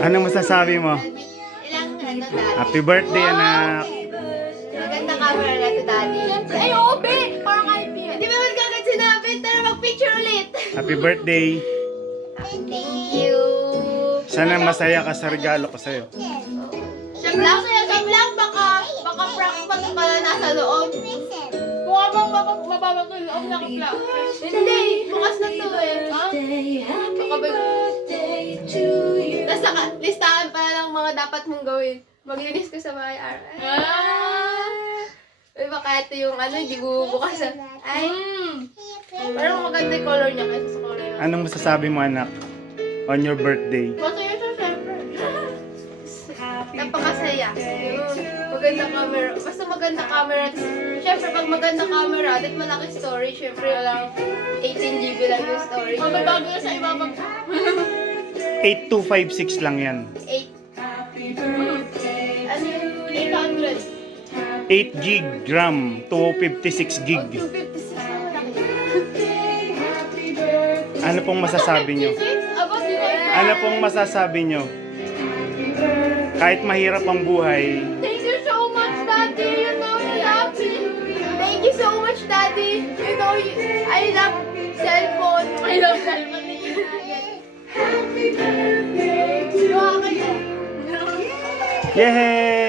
Ano masasabi mo? Ilang ano, Daddy? Happy birthday, anak! Maganda camera na to, Daddy. Siyempre, ay, oo, be! Parang IP yan. Di ba man kagad sinabi? Tara, mag-picture ulit. Happy birthday! Thank you. Sana masaya ka sa regalo ko sa'yo. Siya lang, baka prank pa ito pala nasa loob. Mukha bang mababago yung loob na ka-prank? Hindi, bukas na to eh. Baka ba... Tapos listahan pala ng mga dapat mong gawin. Maglinis ko sa bahay. Ay, baka ito yung ano, hindi bubukas. Ay, parang maganda yung color niya kasi sa color niya. Anong masasabi mo, anak? On your birthday? Masaya siya, syempre. Napakasaya. Maganda camera. Basta maganda camera. Syempre, pag maganda camera, at malaki storage, syempre, walang 18 GB lang yung storage. Magbabago na sa ibabag. 8256 lang yan. 8. Ano yun? 800. 8 gig RAM, 256 gig. 256 na malaki. Ano pong masasabi nyo? 56? Aba, di ba? Ano pong masasabi nyo? Kahit mahirap ang buhay, Thank you so much, Daddy. You know I love you. Thank you so much, Daddy. You know I love cellphone. I love cellphone. Happy birthday to you. yay!